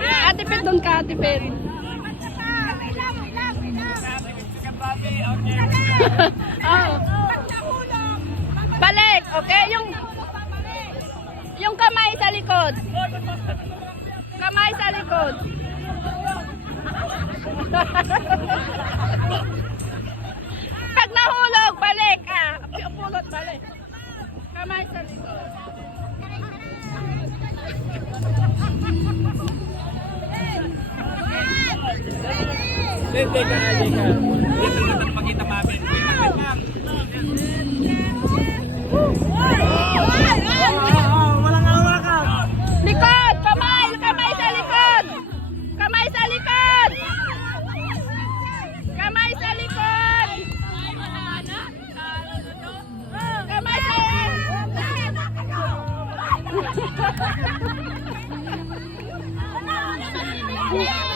Ate Pet, doon ka, Ate Pet. Oh. Balik, okay? Yung kamay sa likod. Kamay sa likod. Pag nahulog, balik. Pulot, balik. Kamay sa likod. Dito ka. Dito na magkita mami. Walang hawakan. Likod! Kamay! Kamay sa likod! Kamay sa likod! Kamay sa likod! Kamay sa likod!